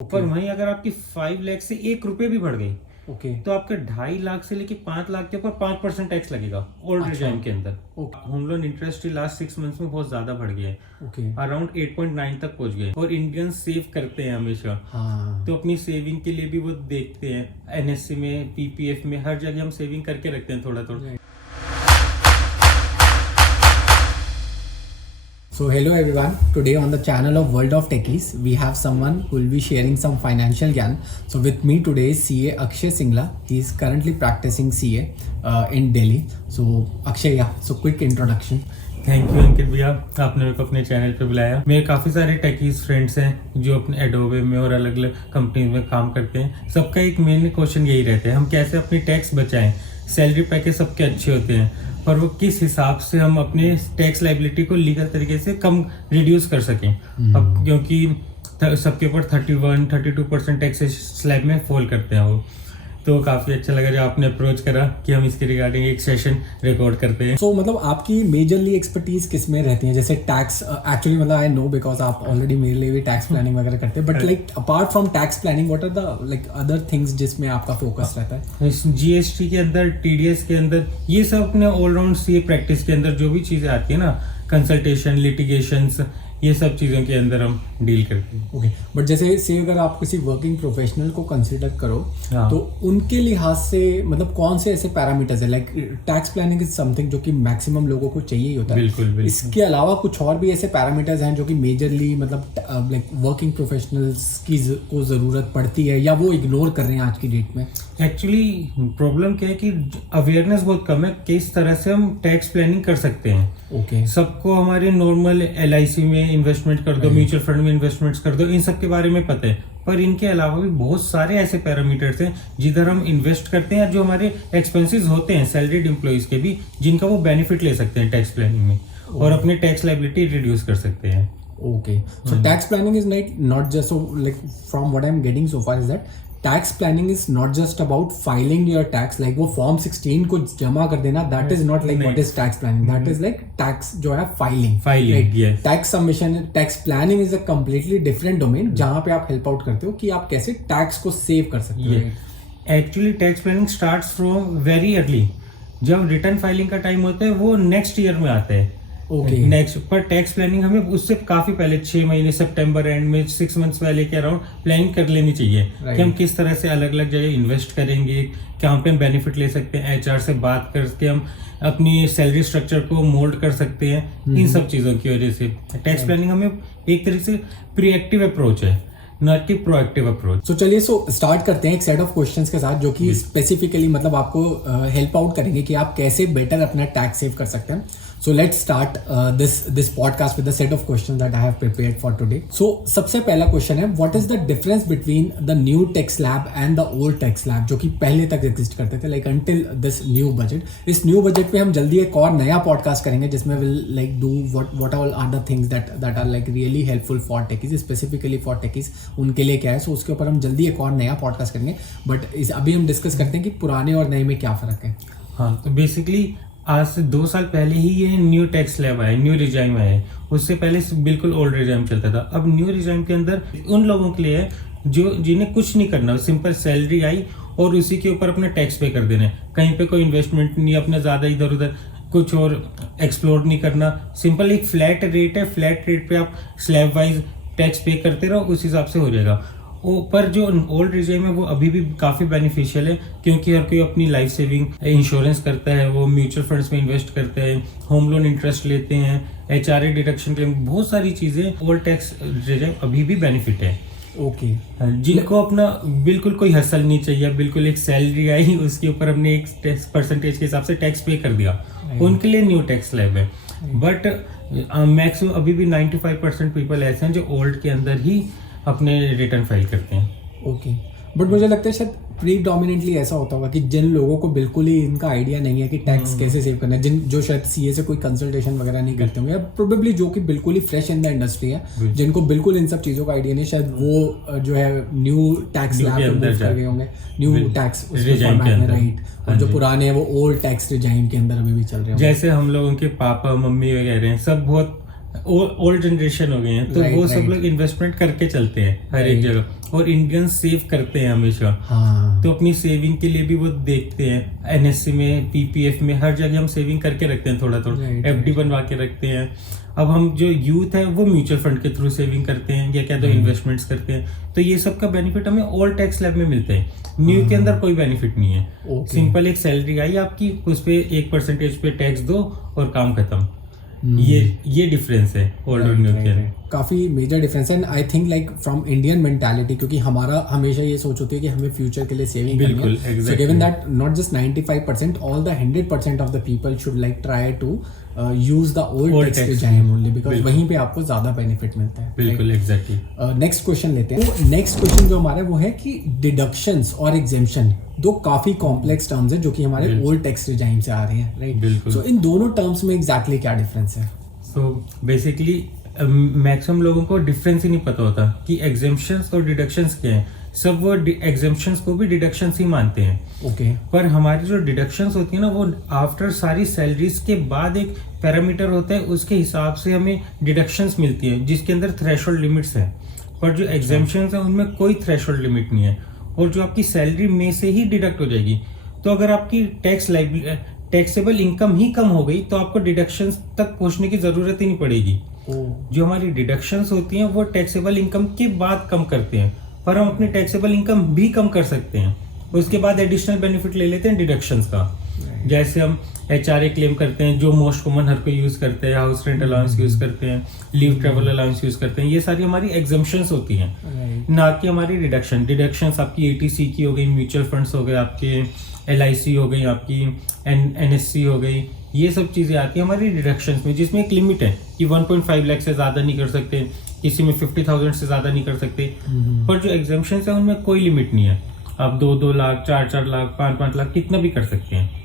पर वहीं अगर आपकी 5 लाख से 1 रुपए भी बढ़ गई ओके तो आपके 2.5 लाख से लेके 5 लाख के ऊपर 5% टैक्स लगेगा ओल्ड अच्छा। रिजाइम के अंदर। Okay home loan interest last 6 months में बहुत ज्यादा बढ़ गया है, ओके अराउंड 8.9 तक पहुंच गए। और इंडियन सेव करते हैं हमेशा, हाँ तो अपनी सेविंग के लिए भी वो देखते हैं, एनएससी में, पीपीएफ में, हर जगह हम सेविंग करके रखते हैं थोड़ा थोड़ा। So hello everyone, today on the channel of World of Techies, we have someone who will be sharing some financial gyan. So with me today is CA Akshay Singla. He is currently practicing CA in Delhi. So Akshay, yeah, so quick introduction. Thank you Ankit भैया, आपने मेरे को अपने channel पे बुलाया। मेरे काफ़ी सारे टेकीज फ्रेंड्स हैं जो अपने एडोबे में और अलग अलग कंपनी में काम करते हैं। सबका एक मेन क्वेश्चन यही रहता है, हम कैसे अपनी टैक्स बचाएं। सैलरी पैकेज सबके अच्छे होते हैं, पर वो किस हिसाब से हम अपने टैक्स लाइबिलिटी को लीगल तरीके से कम रिड्यूस कर सकें। अब क्योंकि सबके ऊपर 31-32% टैक्स स्लैब में फॉल करते हैं वो, तो काफ़ी अच्छा लगा जब आपने अप्रोच करा कि हम इसके रिगार्डिंग एक सेशन रिकॉर्ड करते हैं। So मतलब आपकी मेजरली एक्सपर्टीज किस में रहती है? जैसे टैक्स, एक्चुअली मतलब आई नो बिकॉज आप ऑलरेडी मेरे लिए भी टैक्स प्लानिंग वगैरह करते हैं, but like apart from tax planning what are the like other things जिसमें आपका फोकस रहता है? जीएसटी के अंदर, टीडीएस के अंदर, ये सब अपने ऑलराउंड सीए प्रैक्टिस के अंदर जो भी चीज़ें आती है ना, कंसल्टेशन, लिटिगेशंस, ये सब चीज़ों के अंदर हम डील करते हैं। ओके बट जैसे से अगर आप किसी वर्किंग प्रोफेशनल को कंसिडर करो हाँ। तो उनके लिहाज से मतलब कौन से ऐसे पैरामीटर्स है? Like tax planning is something जो कि मैक्सिमम लोगों को चाहिए ही होता है। बिल्कुल बिल्कुल। इसके अलावा कुछ और भी ऐसे पैरामीटर्स हैं जो कि मेजरली मतलब लाइक वर्किंग प्रोफेशनल्स की को ज़रूरत पड़ती है या वो इग्नोर कर रहे हैं आज की डेट में? एक्चुअली प्रॉब्लम क्या है कि अवेयरनेस बहुत कम है किस तरह से हम टैक्स प्लानिंग कर सकते हैं। ओके सबको हमारे नॉर्मल एलआईसी में इन्वेस्टमेंट कर दो, म्यूचुअल फंड में इन्वेस्टमेंट्स कर दो, इन सब के बारे में पता है, पर इनके अलावा भी बहुत सारे ऐसे पैरामीटर्स हैं जिधर हम इन्वेस्ट करते हैं, जो हमारे एक्सपेंसेस होते हैं सैलरीड एम्प्लॉइज के भी, जिनका वो बेनिफिट ले सकते हैं टैक्स प्लानिंग में और अपने टैक्स लाइबिलिटी रिड्यूस कर सकते हैं। Okay, so tax planning is not just, so like from what I'm getting so far is that tax planning is not just about filing your tax, like वो form 16 को जमा कर देना, that is not like what is tax planning, that is like tax जो है filing, Filing, yes. tax submission, tax planning is a completely different domain जहाँ पे आप help out करते हो कि आप कैसे tax को save कर सकते हो। Actually tax planning starts from very early, जब रिटर्न फाइलिंग का टाइम होता है वो नेक्स्ट ईयर में आता है। ओके नेक्स्ट पर टैक्स प्लानिंग हमें उससे काफी पहले 6 महीने, सितंबर एंड में 6 मंथ्स पहले के अराउंड प्लानिंग कर लेनी चाहिए कि हम किस तरह से अलग अलग जगह इन्वेस्ट करेंगे, कहाँ पे हम बेनिफिट ले सकते हैं, एचआर से बात करके हम अपनी सैलरी स्ट्रक्चर को मोल्ड कर सकते हैं। इन सब चीज़ों की वजह से टैक्स प्लानिंग हमें एक तरीके से प्रीएक्टिव अप्रोच है, नॉट कि प्रोएक्टिव अप्रोच। सो चलिए स्टार्ट करते हैं एक सेट ऑफ क्वेश्चंस के साथ जो कि स्पेसिफिकली मतलब आपको हेल्प आउट करेंगे कि आप कैसे बेटर अपना टैक्स सेव कर सकते हैं। So let's start this podcast with a set of questions that I have prepared for today. So सबसे पहला क्वेश्चन है, what is the difference between the new tax slab and the old tax slab जो कि पहले तक exist करते थे, like until this new budget. इस न्यू बजट पे हम जल्दी एक और नया पॉडकास्ट करेंगे जिसमें we'll like do what all are the things that are like really helpful for techies, specifically for techies, उनके लिए क्या है। So उसके ऊपर हम जल्दी एक और नया पॉडकास्ट करेंगे, बट अभी हम डिस्कस करते हैं कि पुराने और नए में क्या फ़र्क है। हाँ, तो बेसिकली आज से 2 साल पहले ही ये न्यू टैक्स स्लैब आया, न्यू रिजाइम आया है। उससे पहले बिल्कुल ओल्ड रिजाइम चलता था। अब न्यू रिजाइम के अंदर उन लोगों के लिए है जो जिन्हें कुछ नहीं करना, सिंपल सैलरी आई और उसी के ऊपर अपना टैक्स पे कर देना है, कहीं पे कोई इन्वेस्टमेंट नहीं, अपना ज़्यादा इधर उधर कुछ और एक्सप्लोर नहीं करना। सिंपल एक फ्लैट रेट है, फ्लैट रेट पे आप स्लैब वाइज टैक्स पे करते रहो, उस हिसाब से हो जाएगा। पर जो ओल्ड रिजाइम है वो अभी भी काफ़ी बेनिफिशियल है, क्योंकि हर कोई अपनी लाइफ सेविंग इंश्योरेंस करता है, वो म्यूचुअल फंड्स में इन्वेस्ट करते हैं, होम लोन इंटरेस्ट लेते हैं, एचआरए डिडक्शन के बहुत सारी चीज़ें ओल्ड टैक्स रिजाइम अभी भी बेनिफिट है। ओके जिनको अपना बिल्कुल कोई हसल नहीं चाहिए, बिल्कुल एक सैलरी आई उसके ऊपर हमने एक परसेंटेज के हिसाब से टैक्स पे कर दिया, उनके लिए न्यू टैक्स स्लैब है। बट मैक्सिमम अभी भी 95% पीपल ऐसे हैं जो ओल्ड के अंदर ही अपने रिटर्न फाइल करते हैं। ओके बट मुझे लगता है शायद प्रीडोमिनेंटली ऐसा होता होगा कि जिन लोगों को बिल्कुल ही इनका आइडिया नहीं है कि टैक्स कैसे सेव करना है, जो शायद सीए से कोई कंसल्टेशन वगैरह नहीं करते होंगे, या प्रोबेबली जो कि बिल्कुल ही फ्रेश इन द इंडस्ट्री है, जिनको बिल्कुल इन सब चीज़ों का आइडिया नहीं, शायद वो जो है न्यू टैक्स लैब में मूव कर गए होंगे, न्यू टैक्स फॉर्मेट में, राइट, और जो पुराने हैं वो ओल्ड टैक्स रिजाइम के अंदर अभी भी चल रहे हैं। जैसे हम लोगों के पापा मम्मी वगैरह हैं, सब बहुत ओल्ड जनरेशन हो गए हैं, तो वो सब लोग इन्वेस्टमेंट करके चलते हैं हर एक जगह, और इंडियंस सेव करते हैं हमेशा। तो अपनी सेविंग के लिए भी वो देखते हैं, एनएससी में, पीपीएफ में, हर जगह हम सेविंग करके रखते हैं, थोड़ा थोड़ा एफडी बनवा के रखते हैं। अब हम जो यूथ है वो म्यूचुअल फंड के थ्रू सेविंग करते हैं या क्या तो इन्वेस्टमेंट्स करते हैं। तो ये सब का बेनिफिट हमें ओल्ड टैक्स स्लैब में मिलते हैं, न्यू के अंदर कोई बेनिफिट नहीं है। सिंपल एक सैलरी आई आपकी, उस पे 1% पे टैक्स दो और काम खत्म। ये डिफरेंस है ओल्ड और न्यू के अंदर, काफी मेजर डिफरेंस है। And I think like from Indian mentality, क्योंकि हमारा हमेशा ये सोच होती है कि हमें फ्यूचर के लिए सेविंग करनी है। So given that not just 95%, all the 100% of the people should like try to use the old tax regime only, because वहीं पे आपको ज्यादा बेनिफिट मिलता है। बिल्कुल एग्जैक्टली। नेक्स्ट क्वेश्चन लेते हैं। तो नेक्स्ट क्वेश्चन जो हमारा है वो है कि डिडक्शंस और एग्जेम्पशन दो काफी कॉम्प्लेक्स टर्म्स है जो कि हमारे ओल्ड टैक्स रिजाइम से आ रहे हैं, राइट? सो इन दोनों टर्म्स में एग्जैक्टली क्या डिफरेंस है? सो बेसिकली मैक्सिमम लोगों को डिफरेंस ही नहीं पता होता कि एग्जेम्पशंस और डिडक्शंस क्या हैं। सब वो एग्जेम्पशंस को भी डिडक्शंस ही मानते हैं। पर हमारी जो डिडक्शंस होती है ना, वो आफ्टर सारी सैलरीज के बाद एक पैरामीटर होता है, उसके हिसाब से हमें डिडक्शंस मिलती है जिसके अंदर थ्रेशोल्ड लिमिट्स हैं। पर जो एग्जेम्पशंस हैं उनमें कोई थ्रेशोल्ड लिमिट नहीं है, और जो आपकी सैलरी में से ही डिडक्ट हो जाएगी। तो अगर आपकी टैक्सेबल इनकम ही कम हो गई तो आपको डिडक्शंस तक पहुंचने की जरूरत ही नहीं पड़ेगी। जो हमारी डिडक्शंस होती हैं वो टैक्सेबल इनकम के बाद कम करते हैं, पर हम अपनी टैक्सेबल इनकम भी कम कर सकते हैं। उसके बाद एडिशनल बेनिफिट ले लेते हैं डिडक्शंस का। जैसे हम HRA क्लेम करते हैं, जो मोस्ट कॉमन हर कोई यूज करते हैं, हाउस रेंट अलाउंस यूज करते हैं, लीव ट्रेवल अलाउंस यूज करते हैं। ये सारी हमारी एग्जम्पशंस होती हैं, ना कि हमारी डिडक्शंस आपकी ATC की हो गई, म्यूचुअल फंड्स हो गए आपके, LIC हो गई आपकी, NSC हो गई। ये सब चीजें आती हैं हमारी डिडक्शंस में, जिसमें एक लिमिट है कि 1.5 लाख से ज्यादा नहीं कर सकते, किसी में 50,000 से ज्यादा नहीं कर सकते। पर जो एग्जाम्पशंस है उनमें कोई लिमिट नहीं है, आप 2-2 लाख, 4-4 लाख, 5-5 लाख कितना भी कर सकते हैं।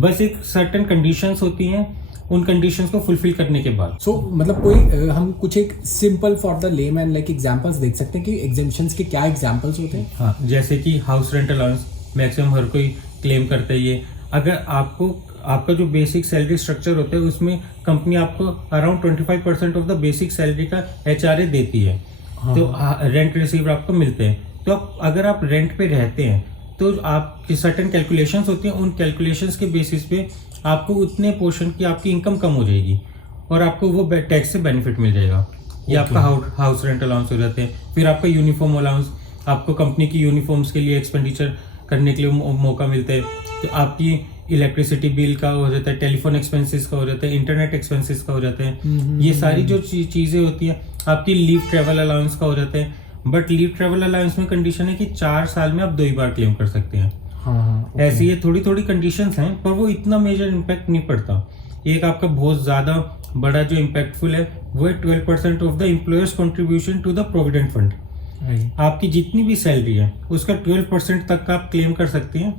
बस एक सर्टेन कंडीशंस होती हैं, उन कंडीशंस को फुलफिल करने के बाद। मतलब कोई हम कुछ एक simple for the layman like examples देख सकते हैं कि एग्जेम्पशंस के क्या एग्जांपल्स होते हैं? हाँ, जैसे कि हाउस रेंट अलाउंस मैक्सिमम हर कोई क्लेम करता है। ये अगर आपका जो बेसिक सैलरी स्ट्रक्चर होता है उसमें कंपनी आपको around 25% of the basic salary का HRA देती है। तो रेंट रिसीवर आपको मिलते हैं। तो अगर आप रेंट पे रहते हैं तो आपकी सर्टेन कैलकुलेशंस होती हैं, उन कैलकुलेशंस के बेसिस पे आपको उतने पोर्शन की आपकी इनकम कम हो जाएगी और आपको वो टैक्स से बेनिफिट मिल जाएगा। ये आपका हाउस रेंट अलाउंस हो जाते हैं। फिर आपका यूनिफॉर्म अलाउंस, आपको कंपनी की यूनिफॉर्म्स के लिए एक्सपेंडिचर करने के लिए मौका मिलता है। तो आपकी इलेक्ट्रिसिटी बिल का हो जाता है, टेलीफोन एक्सपेंसेस का हो जाता है, इंटरनेट एक्सपेंसेस का हो जाता है। ये सारी जो चीजें होती हैं, आपकी लीव ट्रेवल अलाउंस का हो जाता है। बट लीव ट्रेवल अलाउंस में कंडीशन है कि 4 साल में आप 2 ही बार क्लेम कर सकते हैं। ऐसी ये थोड़ी कंडीशंस हैं, पर वो इतना मेजर इम्पैक्ट नहीं पड़ता। एक आपका बहुत ज्यादा बड़ा जो इम्पैक्टफुल है वो है 12% of the employer's contribution to the provident fund. आपकी जितनी भी सैलरी है उसका 12% तक का आप क्लेम कर सकते हैं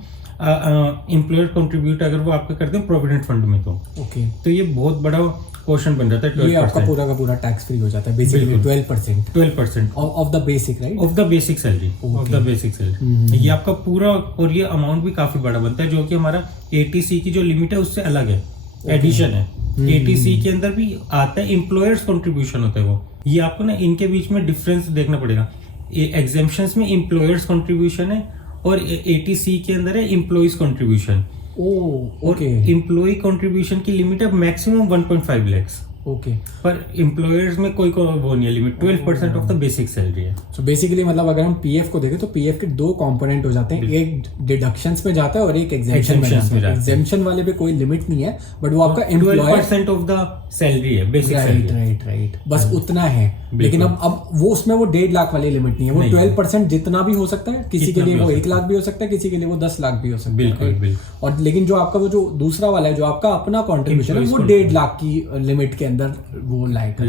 एम्प्लॉयर कंट्रीब्यूट अगर वो आपका करते हैं प्रोविडेंट फंड में। तो ये बहुत बड़ा पोर्शन बन जाता है। 12%। ये आपका पूरा का पूरा टैक्स फ्री हो जाता है basically. 12% of the basic, right? Of the basic salary, of the basic salary. ये आपका पूरा, और ये अमाउंट भी काफी बड़ा बनता है, जो कि हमारा ATC की जो लिमिट है उससे अलग है, एडिशन है। ATC के अंदर भी आता है, एम्प्लॉयर्स कंट्रीब्यूशन होता है वो। ये आपको ना इनके बीच में डिफरेंस देखना पड़ेगा। एग्जेम्पशंस में एम्प्लॉयर्स कंट्रीब्यूशन है और ATC के अंदर है एम्प्लॉइज कंट्रीब्यूशन। और एम्प्लॉय कंट्रीब्यूशन की लिमिट है मैक्सिमम 1.5 लाख। पर एम्प्लॉयर्स में कोई वो नहीं है limit, 12% of the basic salary है। सो बेसिकली मतलब अगर हम PF को देखें तो PF के 2 कंपोनेंट हो जाते हैं, एक डिडक्शंस में जाता है और एक एग्जेम्पशन में जाता है। एग्जेम्पशन वाले पे कोई लिमिट नहीं है, बट वो आपका 12% ऑफ द सैलरी है, बेसिक सैलरी। राइट, बस उतना है। लेकिन अब वो उसमें वो 1.5 लाख वाली लिमिट नहीं है, वो 12% जितना भी हो सकता है। किसी के लिए वो 1 लाख भी हो सकता है, किसी के लिए वो 10 लाख भी हो सकता है। बिल्कुल। और लेकिन जो आपका वो जो दूसरा वाला है, जो आपका अपना कॉन्ट्रीब्यूशन है, वो 1.5 लाख की लिमिट के अंदर वो लाइक।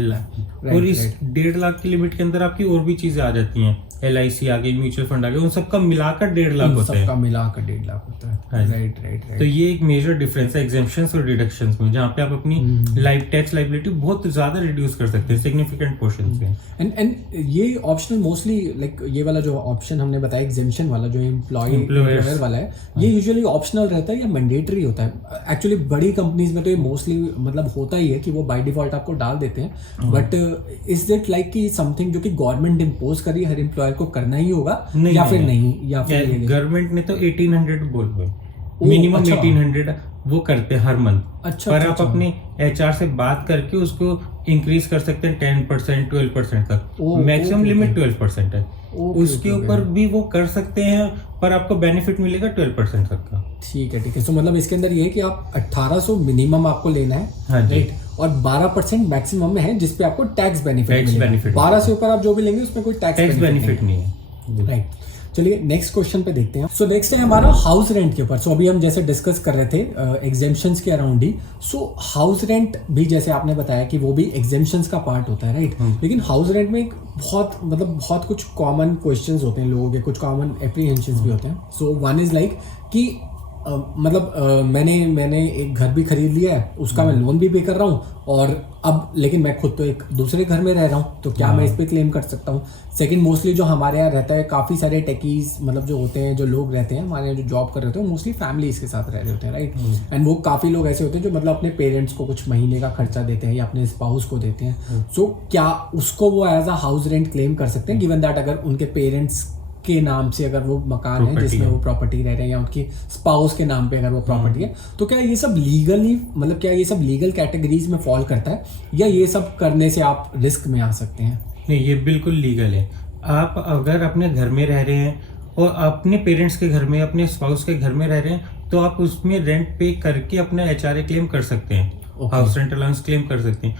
और इस 1.5 लाख की लिमिट के अंदर आपकी और भी चीजें आ जाती हैं, LIC आ गई, म्यूचुअल फंड आ गए, उन सबका मिलाकर 1.5 लाख होता है। सबका मिलाकर 1.5 लाख होता है। हाँ जी। राइट राइट तो राइट। ये एक मेजर डिफरेंस है एग्जेम्पशंस और डिडक्शंस में, जहाँ पे आप अपनी लाइफ टैक्स लाइबिलिटी बहुत ज्यादा रिड्यूस कर सकते हैं सिग्निफिकेंट पोर्शन से। एंड ये ऑप्शनल मोस्टली लाइक ये वाला जो ऑप्शन हमने बताया एग्जेम्पशन वाला जो एम्प्लॉयर वाला है, ये यूजुअली ऑप्शनल रहता है या मैंडेटरी होता है? एक्चुअली बड़ी कंपनीज में तो ये मोस्टली मतलब होता ही है कि वो बाय डिफॉल्ट आपको डाल देते हैं, बट इज इट लाइक कि समथिंग जो कि गवर्नमेंट इम्पोज कर रही है हर एम्प्लॉयर को करना ही होगा या फिर नहीं? या फिर गवर्नमेंट ने तो 1800 बोल मिनिमम 1800 वो करते हैं हर मंथ। अच्छा, पर अच्छा, आप अपने HR से बात करके उसको इंक्रीज कर सकते हैं 10% 12% तक। मैक्सिमम लिमिट 12% है। उसके ऊपर भी वो कर सकते हैं, पर आपको बेनिफिट मिलेगा 12% तक का। ठीक है ठीक है। सो मतलब इसके अंदर ये है कि आप 1800 मिनिमम आपको लेना है, हाँ जी। राइट, और 12% मैक्सिमम में है जिसपे आपको टैक्स बेनिफिट benefit 12 से ऊपर आप जो भी लेंगे उसमें कोई टैक्स बेनिफिट नहीं है। राइट। चलिए नेक्स्ट क्वेश्चन पे देखते हैं। सो नेक्स्ट है हमारा हाउस रेंट के ऊपर। सो अभी हम जैसे डिस्कस कर रहे थे एग्जेम्पशंस के अराउंड ही। सो हाउस रेंट भी जैसे आपने बताया कि वो भी एग्जेम्पशंस का पार्ट होता है, राइट। लेकिन हाउस रेंट में एक बहुत कुछ कॉमन क्वेश्चंस होते हैं लोगों के, कुछ कॉमन एप्रीहेंशंस भी होते हैं। सो वन इज लाइक कि मैंने एक घर भी खरीद लिया है, उसका मैं लोन भी पे कर रहा हूँ, और अब लेकिन मैं खुद तो एक दूसरे घर में रह रहा हूँ, तो क्या मैं इस पे क्लेम कर सकता हूँ? सेकंड, मोस्टली जो हमारे यहाँ रहता है, काफ़ी सारे टेकीज मतलब जो होते हैं, जो लोग रहते हैं हमारे यहाँ जो जॉब कर रहे होते हैं, मोस्टली फैमिलीज के साथ रह रहे होते हैं, राइट। एंड वो काफ़ी लोग ऐसे होते हैं जो मतलब अपने पेरेंट्स को कुछ महीने का खर्चा देते हैं या अपने स्पाउस को देते हैं। सो क्या उसको वो as a house rent claim कर सकते हैं, गिवन दैट अगर उनके पेरेंट्स के नाम से अगर वो मकान है जिसमें वो प्रॉपर्टी रह रहे हैं, या उनकी स्पाउस के नाम पे अगर वो प्रॉपर्टी है, तो क्या ये सब लीगली मतलब क्या ये सब लीगल कैटेगरीज में फॉल करता है, या ये सब करने से आप रिस्क में आ सकते हैं? नहीं, ये बिल्कुल लीगल है। आप अगर अपने घर में रह रहे हैं और अपने पेरेंट्स के घर में, अपने स्पाउस के घर में रह रहे हैं, तो आप उसमें रेंट पे करके अपना HRA क्लेम कर सकते हैं, हाउस रेंट अलाउंस क्लेम कर सकते हैं,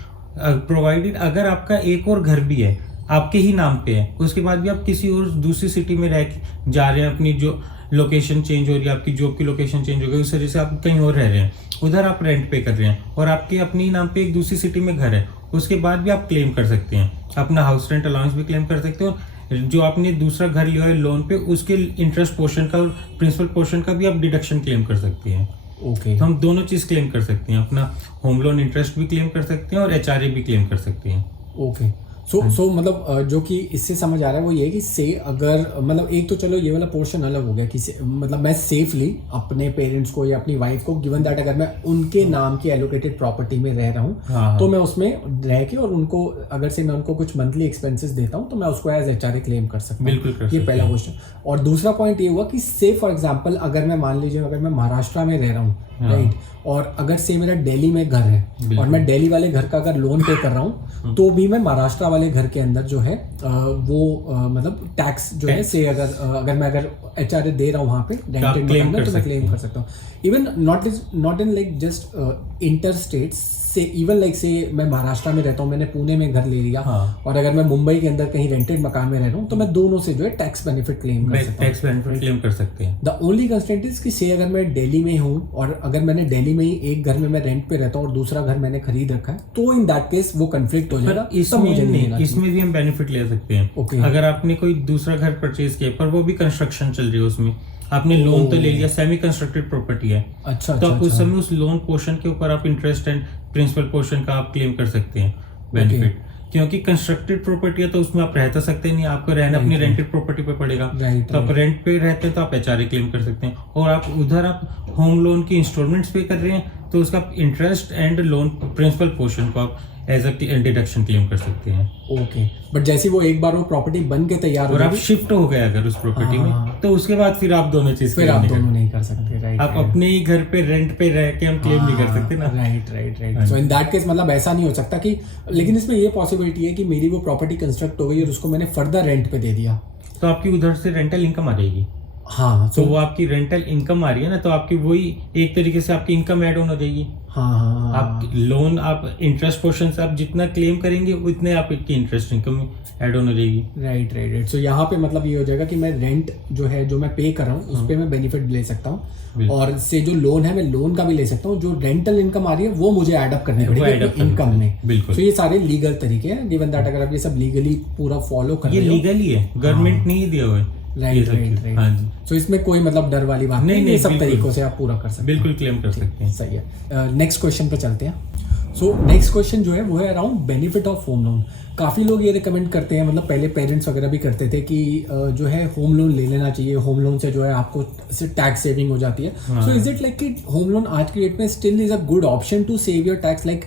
प्रोवाइडेड अगर आपका एक और घर भी है आपके ही नाम पे है, उसके बाद भी आप किसी और दूसरी सिटी में रह के जा रहे हैं, अपनी जो लोकेशन चेंज हो रही है, आपकी जॉब की लोकेशन चेंज हो गई, उस वजह से आप कहीं और रह रहे हैं, उधर आप रेंट पे कर रहे हैं, और आपके अपनी नाम पे एक दूसरी सिटी में घर है, उसके बाद भी आप क्लेम कर सकते हैं, अपना हाउस रेंट अलाउंस भी क्लेम कर सकते हो। जो आपने दूसरा घर लिया है लोन पे, उसके इंटरेस्ट पोर्शन का और प्रिंसिपल पोर्शन का भी आप डिडक्शन क्लेम कर सकते हैं। ओके, तो हम दोनों चीज क्लेम कर सकते हैं, अपना होम लोन इंटरेस्ट भी क्लेम कर सकते हैं और HRA भी क्लेम कर सकते हैं। ओके। सो मतलब जो कि इससे समझ आ रहा है वो ये है कि से अगर मतलब एक तो चलो ये वाला पोर्शन अलग हो गया कि मतलब मैं सेफली अपने पेरेंट्स को या अपनी वाइफ को, गिवन दैट अगर मैं उनके नाम की एलोकेटेड प्रॉपर्टी में रह रहा हूँ, तो मैं उसमें रह के और उनको अगर से मैं उनको कुछ मंथली एक्सपेंसेस देता हूँ, तो मैं उसको एज HRA क्लेम कर सकता हूँ। बिल्कुल, ये पहला क्वेश्चन। और दूसरा पॉइंट ये हुआ कि से फॉर एग्जाम्पल अगर मैं मान लीजिए अगर मैं महाराष्ट्र में रह रहा हूँ, राइट, और अगर से मेरा दिल्ली में घर है और मैं दिल्ली वाले घर का अगर लोन पे कर रहा हूँ, तो भी मैं महाराष्ट्र वाले घर के अंदर जो है वो मतलब टैक्स जो है से अगर मैं HRA दे रहा हूँ वहाँ पे रेंटेड मकान में, तो मैं क्लेम कर सकता हूँ। Even not in like just inter states से, इवन लाइक से मैं महाराष्ट्र में रहता हूँ, मैंने पुणे में घर ले लिया, और अगर मैं मुंबई के अंदर कहीं रेंटेड मकान में रह रहा हूँ, तो मैं दोनों से जो है टैक्स बेनिफिट क्लेम कर सकता हूँ। टैक्स बेनिफिट क्लेम कर सकते हैं। द ओनली कंस्ट्रेंट इज कि से अगर मैं दिल्ली में हूँ और अगर मैंने दिल्ली में ही एक घर में मैं रेंट पे रहता हूँ और दूसरा घर मैंने खरीद रखा है, तो इन दैट केस वो कन्फ्लिक्ट हो जाएगा। इसमें भी हम बेनिफिट ले सकते हैं। अगर आपने कोई दूसरा घर परचेज किया पर वो भी कंस्ट्रक्शन चल रही है, उसमें आपने लोन तो ले लिया, सेमी कंस्ट्रक्टेड प्रॉपर्टी है, अच्छा, तो आप उस समय उस लोन पोर्शन के ऊपर आप इंटरेस्ट एंड प्रिंसिपल पोर्शन का आप क्लेम कर सकते हैं बेनिफिट। क्योंकि कंस्ट्रक्टेड प्रॉपर्टी है तो उसमें आप रह तो सकते नहीं, आपको रहना अपनी रेंटेड प्रॉपर्टी पे पड़ेगा, तो आप रेंट पे रहते हैं तो आप HRA क्लेम कर सकते हैं। और आप उधर आप होम लोन की इंस्टॉलमेंट्स पे कर रहे हैं, तो उसका interest and loan principal portion को आप एज अ डिडक्शन क्लेम कर सकते हैं। ओके, बट जैसे वो एक बार वो प्रॉपर्टी बन के तैयार और आप शिफ्ट हो गए अगर उस प्रॉपर्टी में, तो उसके बाद फिर आप दोनों चीज नहीं कर सकते, राइट। आप अपने ही घर पे रेंट पे रह के हम क्लेम नहीं कर सकते ना, right. So in that case मतलब ऐसा नहीं हो सकता कि, लेकिन इसमें ये पॉसिबिलिटी है कि मेरी वो प्रॉपर्टी कंस्ट्रक्ट हो गई और उसको मैंने फर्दर रेंट पे दे दिया, तो आपकी उधर से रेंटल इनकम आ जाएगी। हाँ तो वो आपकी रेंटल इनकम आ रही है ना, तो आपकी वही एक तरीके से आपकी इनकम ऐड ऑन हो जाएगी। हाँ आप लोन, आप इंटरेस्ट पोर्शन से आप जितना क्लेम करेंगे उतने आपकी इंटरेस्ट इनकम ऐड ऑन हो जाएगी। राइट। सो यहाँ पे मतलब ये हो जाएगा कि मैं रेंट जो है जो मैं पे कर रहा हूँ उस पे मैं बेनिफिट ले सकता हूँ, और से जो लोन है मैं लोन का भी ले सकता हूँ। जो रेंटल इनकम आ रही है वो मुझे एड अप करनी पड़ेगी इनकम में। बिल्कुल। तो ये सारे लीगल तरीके हैं, गिवन दैट अगर आप ये सब लीगली पूरा फॉलो कर ये रहे हो। लीगल ही है, गवर्नमेंट ने ही दिया हुआ है। राइट। हाँ जी। सो इसमें कोई मतलब डर वाली बात नहीं, ये सब बिल्कुल। तरीकों से आप पूरा कर सकते हैं। बिल्कुल क्लेम कर सकते हैं। सही है। नेक्स्ट क्वेश्चन पे चलते हैं। सो नेक्स्ट क्वेश्चन जो है वो है around benefit of home loan. काफ़ी लोग ये रिकमेंड करते हैं, मतलब पहले पेरेंट्स वगैरह भी करते थे कि जो है होम लोन ले लेना चाहिए, होम लोन से जो है आपको टैक्स सेविंग हो जाती है। सो इज इट लाइक कि होम लोन आज की डेट में still is a good option to save your tax? Like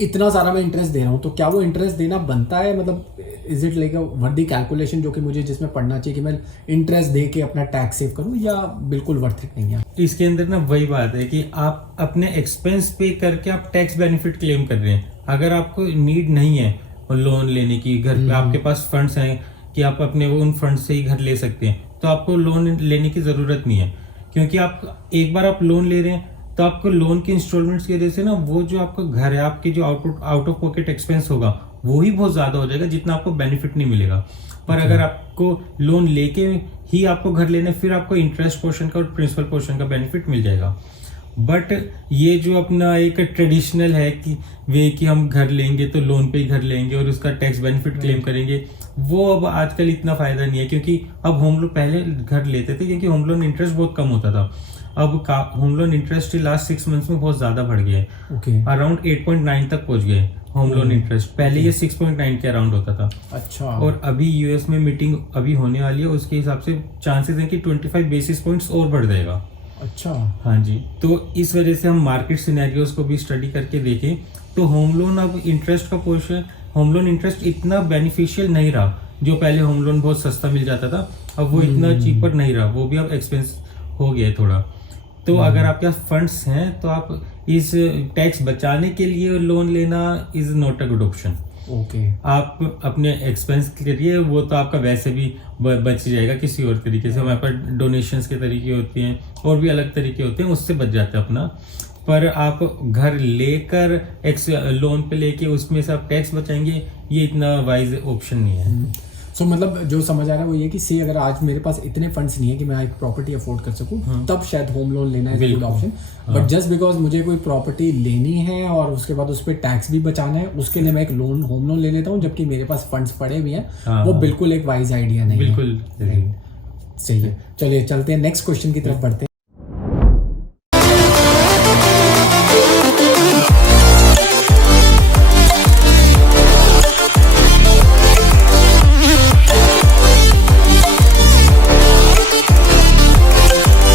इतना सारा मैं इंटरेस्ट दे रहा हूँ तो क्या वो इंटरेस्ट देना बनता है? मतलब इज इट लाइक अ वर्दी कैलकुलेशन जो कि मुझे जिसमें पढ़ना चाहिए कि मैं इंटरेस्ट दे के अपना टैक्स सेव करूँ, या बिल्कुल वर्थ इट नहीं है? इसके अंदर ना वही बात है कि आप अपने एक्सपेंस पे करके आप टैक्स बेनिफिट क्लेम कर रहे हैं। अगर आपको नीड नहीं है लोन लेने की, घर पे आपके पास फंड्स हैं कि आप अपने उन फंड से ही घर ले सकते हैं, तो आपको लोन लेने की ज़रूरत नहीं है। क्योंकि आप एक बार आप लोन ले रहे हैं तो आपको लोन की इंस्टॉलमेंट्स की वजह से ना वो जो आपका घर है, आपकी जो आउट ऑफ पॉकेट एक्सपेंस होगा वो ही बहुत ज़्यादा हो जाएगा, जितना आपको बेनिफिट नहीं मिलेगा। पर अगर आपको लोन लेके ही आपको घर लेना है, फिर आपको इंटरेस्ट पोर्शन का और प्रिंसिपल पोर्शन का बेनिफिट मिल जाएगा। बट ये जो अपना एक ट्रेडिशनल है कि वे कि हम घर लेंगे तो लोन पे ही घर लेंगे और उसका टैक्स बेनिफिट क्लेम करेंगे, वो अब आजकल इतना फायदा नहीं है। क्योंकि अब होम लोन, पहले घर लेते थे क्योंकि होम लोन इंटरेस्ट बहुत कम होता था। अब home loan interest last 6 months में बहुत ज्यादा बढ़ गया है। अराउंड 8.9 तक पहुंच गए होम लोन इंटरेस्ट। पहले ये 6.9 के अराउंड होता था। अच्छा। और अभी यूएस में मीटिंग अभी होने वाली है, उसके हिसाब से चांसेस है कि 25 बेसिस पॉइंट्स और बढ़ जाएगा। अच्छा। हाँ जी। तो इस वजह से हम मार्केट सिनेरियोज को भी स्टडी करके देखें तो होम लोन अब इंटरेस्ट का पोर्शन, होम लोन इंटरेस्ट इतना बेनिफिशियल नहीं रहा। जो पहले होम लोन बहुत सस्ता मिल जाता था, अब वो इतना चीपर नहीं रहा, वो भी अब एक्सपेंस हो गया है थोड़ा। तो अगर आपके पास फंड्स हैं तो आप इस टैक्स बचाने के लिए लोन लेना is not a good option. Okay. आप अपने एक्सपेंस करिए, वो तो आपका वैसे भी बच जाएगा किसी और तरीके से। हमारे पास डोनेशंस के तरीके होते हैं और भी अलग तरीके होते हैं, उससे बच जाता है अपना। पर आप घर लेकर लोन पे लेके उसमें से आप टैक्स बचाएंगे, ये इतना वाइज ऑप्शन नहीं है। सो मतलब जो समझ आ रहा है वो ये कि सी अगर आज मेरे पास इतने फंड्स नहीं है कि मैं एक प्रॉपर्टी अफोर्ड कर सकूं, तब शायद होम लोन लेना है good option. But just because मुझे कोई प्रॉपर्टी लेनी है और उसके बाद उस पर टैक्स भी बचाना है, उसके लिए मैं एक होम लोन ले लेता हूँ जबकि मेरे पास फंड्स पड़े हुए हैं, वो बिल्कुल एक वाइज आइडिया नहीं है। बिल्कुल सही है। चलिए चलते हैं नेक्स्ट क्वेश्चन की तरफ बढ़ते हैं।